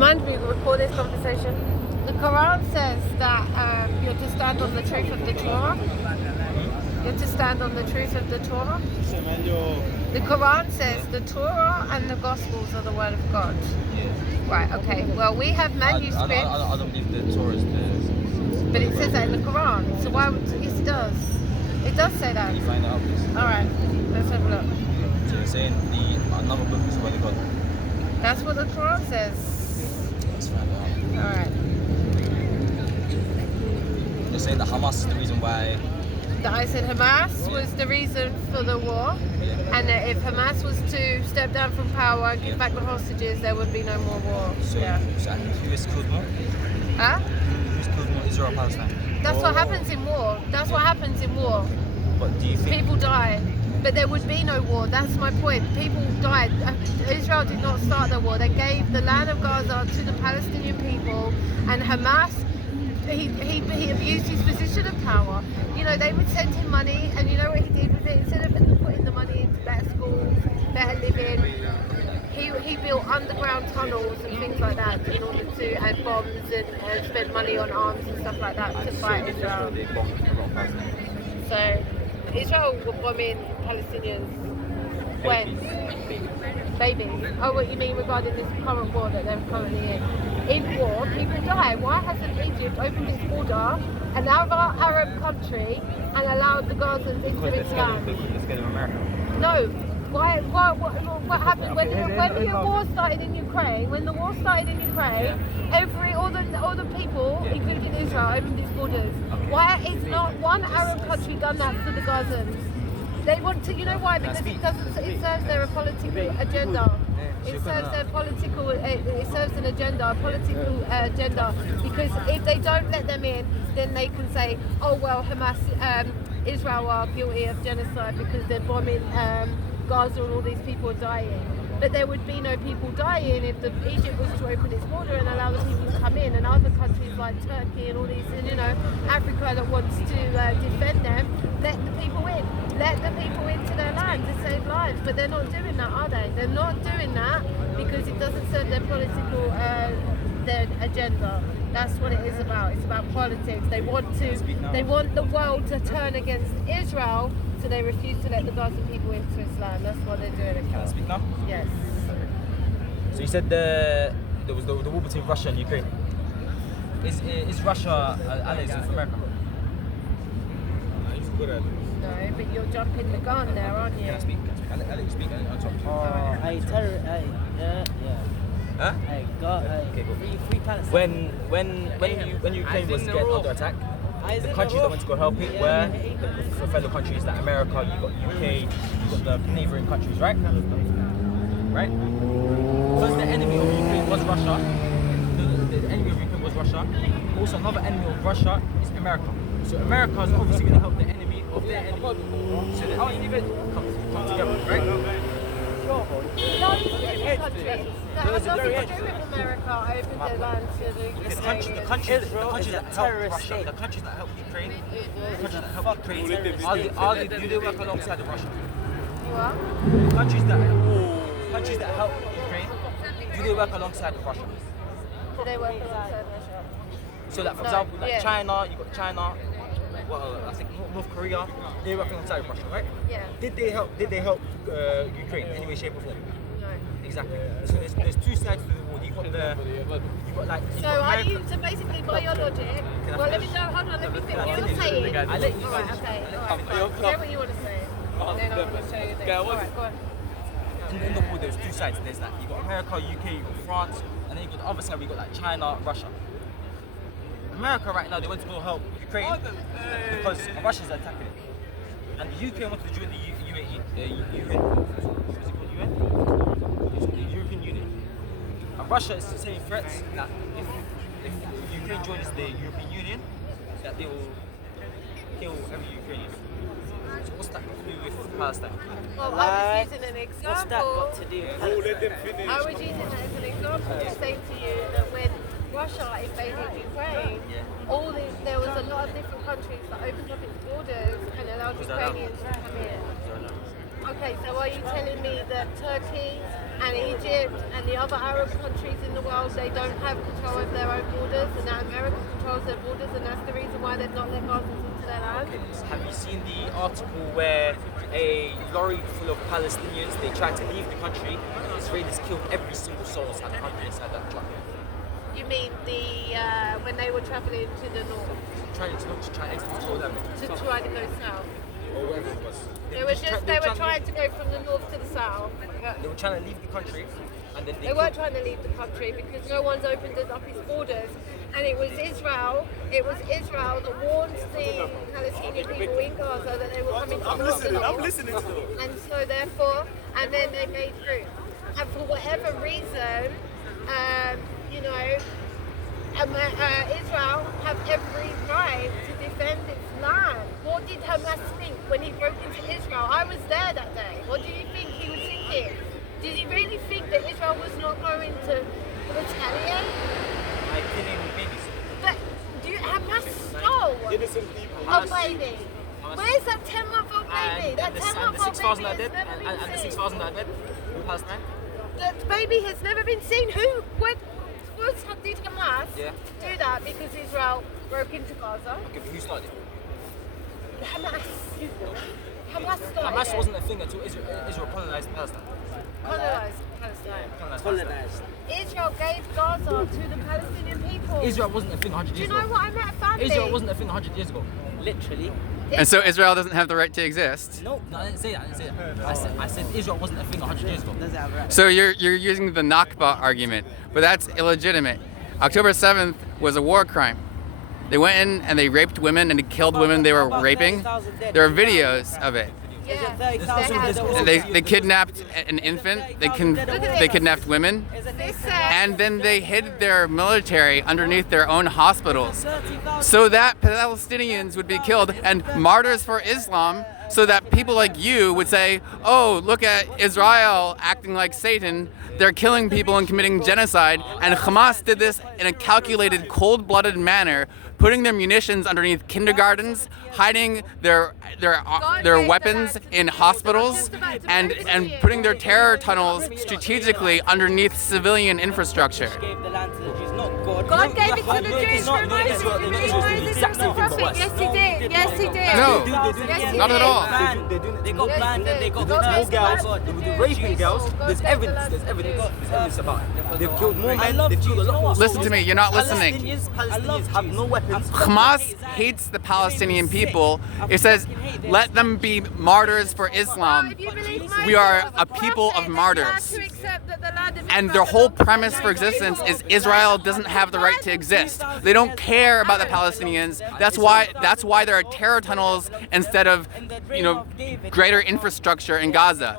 mind if we record this conversation? The Quran says that you're to stand on the truth of the Torah. You're to stand on the truth of the Torah. The Quran says the Torah and the Gospels are the word of God. Right, okay. Well, we have manuscripts. I don't believe the Torah is the... But it says that in the Quran. So why would... Yes, it does. It does say that. Can you find out, please? Alright, let's have a look. So you're saying another book is the word of God? That's what the Quran says. Let's find out. Alright. You're saying that Hamas is the reason why... That I said Hamas was the reason for the war, and that if Hamas was to step down from power and give back the hostages, there would be no more war. So, so who is killed more? Huh? Who's killed more, Israel or Palestine? That's what happens in war. That's what happens in war. But do you think... People die. But there would be no war. That's my point. People died. Israel did not start the war. They gave the land of Gaza to the Palestinian people, and Hamas, he abused his position of power. You know, they would send him money, and you know what he did with it? Instead of putting the money into better schools, better living, he built underground tunnels and things like that in order to, and bombs and spend money on arms and stuff like that to fight Israel. So Israel were bombing Palestinians when? Babies. Oh, what you mean regarding this current war that they're currently in? In war, people die. Why hasn't Egypt opened its border, another Arab country, and allowed the Gazans into its land? They're scared of America. No. Why? What happened when the war started in Ukraine? When the war started in Ukraine, all the people, including Israel, opened its borders. Why is not one Arab country done that for the Gazans? They want to, you know why? Because it serves their political agenda. It serves their political, it serves an agenda, a political agenda. Because if they don't let them in, then they can say, oh well, Hamas, Israel are guilty of genocide because they're bombing Gaza and all these people are dying. But there would be no people dying if Egypt was to open its border and allow the people to come in, and other countries like Turkey and all these, and you know, Africa that wants to defend them, let the people in. Let the people into their land to save lives. But they're not doing that, are they? They're not doing that because it doesn't serve their political their agenda. That's what it is about. It's about politics. They want the world to turn against Israel, so they refuse to let the Gaza people into Islam. That's what they're doing. Can I speak now? Yes. So you said there was the war between Russia and Ukraine. Is Russia allies with America? No, but you're jumping the gun there, aren't you? Can I speak? I'll let you speak. I'll talk to you. Huh? Okay, go. Free Palestine. When Ukraine was getting under attack, the countries that went to go help it were the fellow countries like America, you got UK, you got the neighboring countries, right? Right? Because the enemy of Ukraine was Russia, the enemy of Ukraine was Russia, also another enemy of Russia is America. So America is obviously going to help the enemy of their enemy. So the enemy come together, right? Those different countries that have nothing to do with America opened their land to The countries that help Russia, the countries that help Ukraine, do they work alongside the Russia? You are? Countries that help Ukraine, do they work alongside the Russia? Do they work alongside Russia? So like for example, like China, you got China, I think North Korea, they work alongside Russia, right? Yeah. Did they help Ukraine in any way, shape or form? No. Exactly. So there's two sides to the war. You got like. So are you, so basically by your logic, well let me know, hold on, let me think. You're saying, I let you alright, okay, alright, say what you want to say. Then I'm going to show you this. Alright, go on. In the war, there's two sides. There's like you got America, UK, you got France, and then you got the other side. We got like China, Russia. America right now they want to go help Ukraine because Russia's attacking it, and the UK wanted to join the UN. What's it called? UN? It's the European Union. And Russia is saying threats that if Ukraine joins the European Union, that they will kill every Ukrainian. So what's that got to do with Palestine? Well, I was using an example. What's that got to do? I was using that as an example to say to you that when Russia invaded Ukraine, there was a lot of different countries that opened up its borders and allowed Ukrainians to come in. Okay, so are you telling me that Turkey and Egypt and the other Arab countries in the world they don't have control of their own borders, and that America controls their borders, and that's the reason why they've not let Gazans into their land. Okay, so have you seen the article where a lorry full of Palestinians, they tried to leave the country, and the Israelis killed every single soul inside the country inside that truck? You mean the when they were travelling to the north Trying to exit the land. to try to go south? Or wherever it was. They were trying to go from the north to the south. They were trying to leave the country, and then They weren't trying to leave the country because no one's opened up its borders, and it was Israel. It was Israel that warned the Palestinian people in Gaza that they were coming from the north. I'm listening to them. And so therefore, and then they made through. And for whatever reason, you know, Israel have every right to defend its land. What did Hamas think when he broke into Israel? I was there that day. What do you think he was thinking? Did he really think that Israel was not going to retaliate? like killing babies. But Hamas stole Innocent people. a baby. Where's that 10-month-old baby? That And the 10-month-old 6,000 baby are dead. has never And the been 6,000 seen. are dead in Palestine. That baby has never been seen. Did Hamas Yeah. do that because Israel broke into Gaza? Okay, but who started? Hamas. Hamas started Hamas it. wasn't a thing until Israel colonized Palestine. Colonized Palestine. Colonized Colonized. Israel gave Gaza to the Palestinian people. Israel wasn't a thing 100 Do you years know ago. what? I met a family. Israel wasn't a thing 100 years ago. Literally. And so Israel doesn't have the right to exist. Nope. No, I didn't say that. I said Israel wasn't a thing 100 years ago. Doesn't have right. So you're using the Nakba argument, but that's illegitimate. October 7th was a war crime. They went in and they raped women and they killed women they were raping. There are videos of it. Yeah. They kidnapped an infant. They kidnapped women, This says and then they hid their military underneath their own hospitals, so that Palestinians would be killed and martyrs for Islam, so that people like you would say, "Oh, look at Israel acting like Satan. They're killing people and committing genocide." And Hamas did this in a calculated, cold-blooded manner, putting their munitions underneath kindergartens, hiding their weapons in hospitals, and putting their terror tunnels strategically underneath civilian infrastructure. Gave the land to the Jews, not God. God gave it to the No, Jews no, for no, Moses. Israel- He no, made Israel's doing Moses the exact into a same thing, but prophet. worse. Yes, he did. Yes, he did. No. Yes, he Not at did. all. They got banned and they got God More gave the girls, land they to were the raping Jews. girls. God There's gave the evidence. land There's to the evidence. Jews. There's evidence about it. They've killed more I men. love They've killed a lot more. Jews. Listen to me, you're not listening. Palestinians have no weapons. Hamas hates the Palestinian people. It says, let them be martyrs for Islam. If you believe We Moses are was a people prophet, of then you have martyrs. to accept that the land of And Israel their whole belongs to premise the for Jewish existence people. is Israel doesn't have the right to exist. They don't care about the Palestinians. That's why there are terror tunnels instead of, greater infrastructure in Gaza.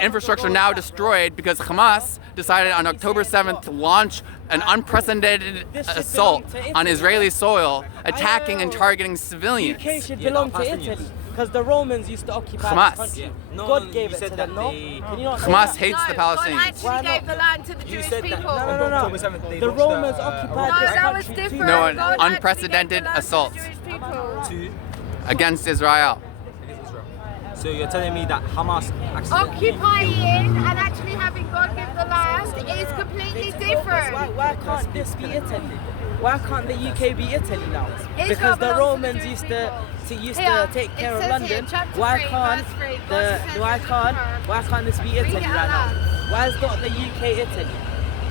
Infrastructure now destroyed because Hamas decided on October 7th to launch an unprecedented assault on Israeli soil, attacking and targeting civilians. UK should Yeah, belong no, to Palestinians. Italy because the Romans used to occupy Hamas. this country. Yeah. No, God you gave it said to that them, no? they- Can you not say Hamas that? hates the No, God Palestinians. actually Why gave not? the land to the You Jewish said that people. on No. October 7th they The launched a- Romans a occupied No, this that was country different. No, an God actually unprecedented gave the land to the assault. Jewish people. to Against Israel. Israel. So you're telling me that Hamas accidentally Occupying and actually having God give the land is completely different. Why can't this be Italy? Why can't the UK be Italy now? Israel Because the belongs to the Romans Jewish used people. to Here, take it care of says London. here, chapter Why 3, can't verse 3, the God says why can't this be Read Italy it right out now? loud. Why is not the UK Italy?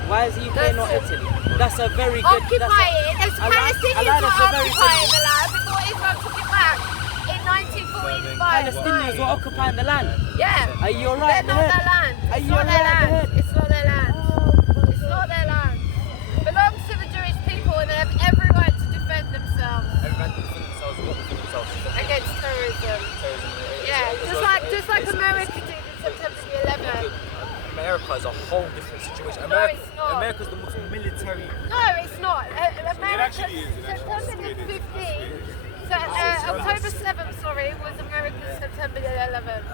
Why is the UK That's not it. Italy? That's a very good. Occupying, as I like- I Palestinians like were that's a very occupying good- the land before Israel took it back in 1945. Palestinians were occupying the land. Yeah. Are you alright? They're not their land. Are It's you not their alright? land. It's not their land. It's not their land. It belongs to the Jewish people and they have every right to defend themselves everyone can defend themselves or defend themselves against terrorism. terrorism. Yeah, just like America did in September the 11th. America is a whole different situation. No, it's not. America's the most military. No, it's not. America, actually is. It actually September is. the 15th. So, October 7th, sorry, was America's September the 11th.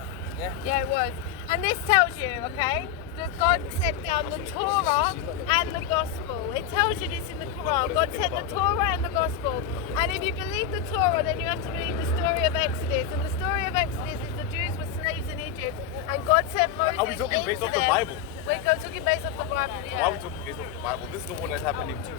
Yeah, it was. And this tells you, okay, that God sent down the Torah and the Gospel. It tells you this in the Quran. God sent the Torah and the Gospel. And if you believe the Torah, then you have to believe the story of Exodus. And the story of Exodus is the Jews were slaves in Egypt. And God sent Moses Are we talking into based off the them. Bible? We're talking based off the Bible, Why are yeah. we talking based off the Bible? This is the one that's happening to.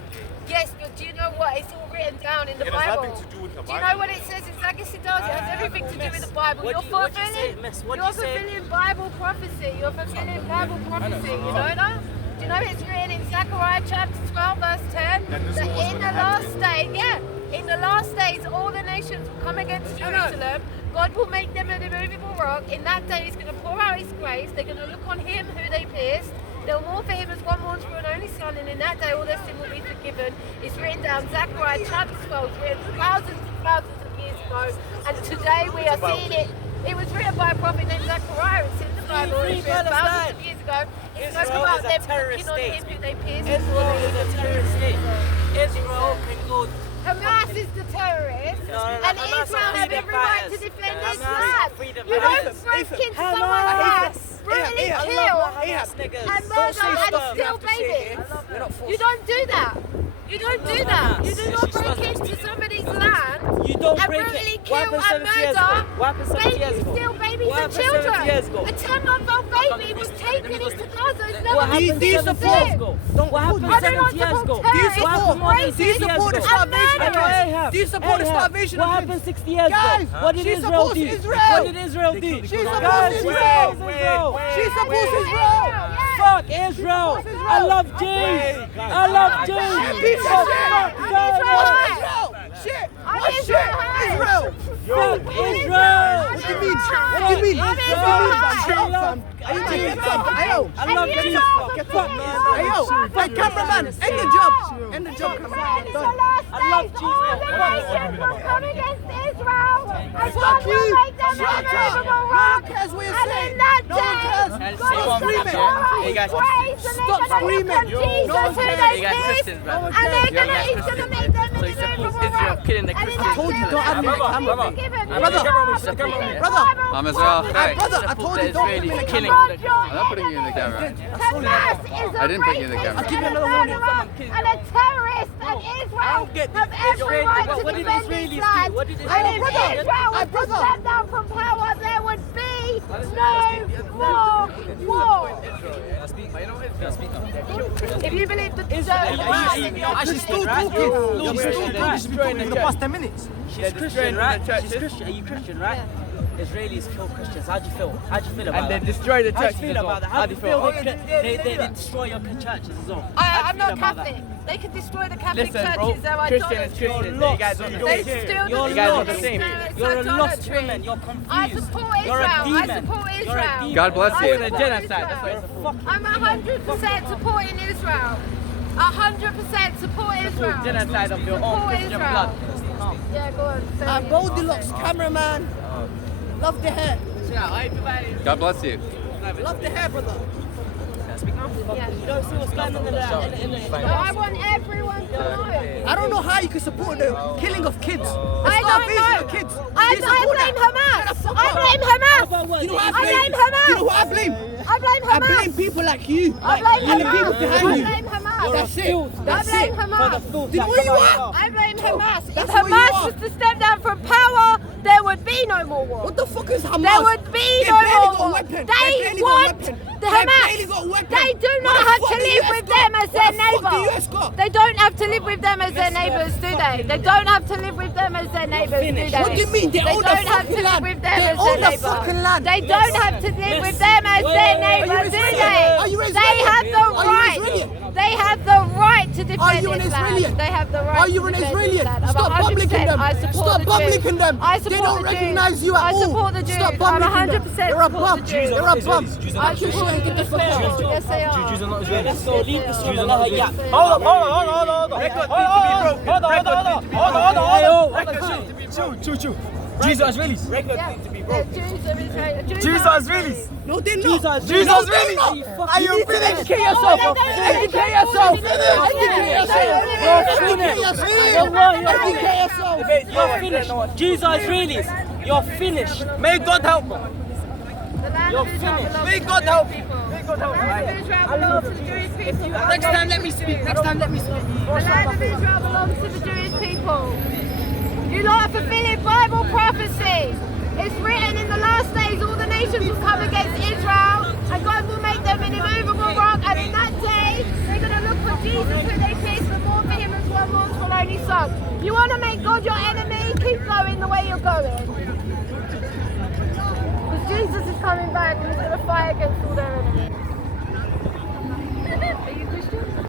Yes, but do you know what? It's all written down in the It has Bible. nothing to do with the Do you Bible. know what it says in Zacchaeus? It has everything to do with the Bible. What You're do you- what do you fulfilling, say, miss? What do you're you say? fulfilling Bible prophecy. You're fulfilling Bible prophecy. You know that? Do you know it's written in Zechariah chapter 12, verse 10? That this That is what's in gonna the last days, in the last days, all the nations will come against Jerusalem. God will make them an immovable rock. In that day, He's going to pour out His grace. They're going to look on Him who they pierced. They'll mourn for Him as one mourns for an only son. And in that day, all their sin will be forgiven. It's written down, Zechariah chapter 12, written thousands and thousands of years ago. And today we are seeing it. It was written by a prophet named Zechariah. It's in the Bible. It was written thousands of years ago. It spoke Israel about is a them terrorist looking on state. Him who they pierced. Israel is a terrorist state. Israel can go. Hamas is the terrorist, No, no, and Hamas Israel are have freedom every right to fighters. defend Hamas Islam. are freedom You don't fighters. break into Hamas. someone's house, brutally I kill, love my Hamas niggas. and Don't murder say and stuff. steal babies. You don't do that. You don't do that. You do not break into somebody's land You don't and break brutally it. kill What happened and 70 years murder ago? What happened 70 years babies, ago? steal babies What and happened 70 years ago? children. A 10-month-old baby was taken into Gaza. It's never What been happened seen 70 years ago? What happened I do not 70 years ago? support terrorists, What happened more than 60 years racists, ago? and murderers. Do you support the starvation What of happened kids? 60 years Guys, ago? What did she Israel supports do? Israel. What did Israel do? She supports Guys, Israel. Israel. She supports Israel. Fuck Israel. I love Jews. I love Jews. Fuck Israel. Shit. I'm What Israel. shit? Israel. Fuck Israel. What do you mean? What do you mean? I'm Shut Israel. up, fam. I love Get up. Ayo. I love And you Jews. know Fuck the man. Ayo. Hey, cameraman. End the job. End the job, cameraman. It's the Done. last I love days. Jesus. All the nations will come against Israel. And Fuck God will you. make them Shut an up. immovable No rock. one cares what you're And saying. in that No one cares. day, Stop God is going to screaming. pour out Hey, His guys, grace. And stop they're going to look screaming. on Jesus No one who cares. they You guys pierced. Christians, man. And they're You guys He's going to make them So an you support immovable Israel rock. killing the And in Christians. that told you day, don't have me all like the camera. nations forgiven. Brother. I'm Israel. Hey, Brother, I told you don't put me in the killing. camera. I'm not putting you in the camera. Hamas is a I didn't put you in the racist camera. I'll give you and a another warning. murderer and a terrorist, and Israel have every right to What did defend Israelis this do? land. What did And Israelis if do? Israel was to brother. step down from power, there would be no more war. If you believe that She's still talking. She's still talking for the past 10 minutes. She's Christian, right? She's Christian. Are you Christian, right? Israelis kill Christians. How do you feel? How do you feel about that? And they destroy the How do you churches feel as well. about that? How do you feel? They destroy your churches as well. I'm not Catholic. They can destroy the Catholic Listen, bro. churches. They're Christian is idolatry. Christian. You're You guys lost. don't They know. still You're do lost. this. It's You're a lost idolatry. woman. You're confused. I support You're a Israel. I demon. support You're a Israel. demon. God bless you. I It's a support genocide. That's what Israel. it's I'm 100% supporting Israel. 100% support Israel. genocide of your own Support Christian Israel. blood. Yeah, go on. say I'm it. Goldilocks, cameraman. Love the hair. God bless you. Love the hair, brother. Yeah. You don't see what's going on in the No, I want everyone to know. I don't know how you can support the killing of kids. The I starvation don't of know. kids. I You support blame that? Hamas. I blame Hamas. You know what I I blame? blame Hamas. You know what I blame? I blame I Hamas. blame people like you. I blame and the Hamas. people behind I you. blame Hamas. That's it. That's I blame it. Hamas. You know where you are? I blame Hamas. If That's where you Hamas are. was to step down from power, there would be no more war. What the fuck is Hamas? There would be They no barely more got a war. weapon. They barely got a want weapon. the They barely got a Hamas. weapon. They do What not the have fuck to the live US with got? them as their What the fuck the neighbour. US got? They don't have to live with them as their neighbours, do they? They don't have to live with them as their neighbours, do they? What do you mean? They own the don't have fucking to live land. with them They as own their the neighbour. fucking land. They don't have to live with them as their neighbours, do Israeli? they? Are you They Israeli? have the Are you right. Israeli? They have the right to defend Are you an this land. Israeli? They have the right Are you to an defend Israeli? this land. I'm Stop 100%. publicing them. I support Stop the Jews. publicing them. I They support don't the Jews. recognize you at I all. support the Jews. Stop I'm publicing 100% them. You're a support bum. the Jews. You're a bum. I support the Get the fuck out. Jews. Yes, they are. Jews are not Israelis. Let's go. Leave this one alone. Yeah. Hold on. Record needs to be broken. Hold on. Chill. Jews are Israelis. Yeah. Jews are Israeli. Jews are Israelis. No, they're Jews not. are Jews No, are they're Israelis. not. Are you finished? Educate yourself. Educate yourself. Educate yourself. Educate yourself. You're finished. Jews are Israelis. You're finished. May God help. You're finished. May God help. The land of Israel belongs to the Jewish people. Next time let me speak. The land of Israel belongs to the Jewish people. You lot are fulfilling Bible prophecy. It's written in the last days all the nations will come against Israel and God will make them an immovable rock. Jesus who they pierced, the more for him as one mourns for an only son. You want to make God your enemy? Keep going the way you're going. Because Jesus is coming back and he's going to fight against all their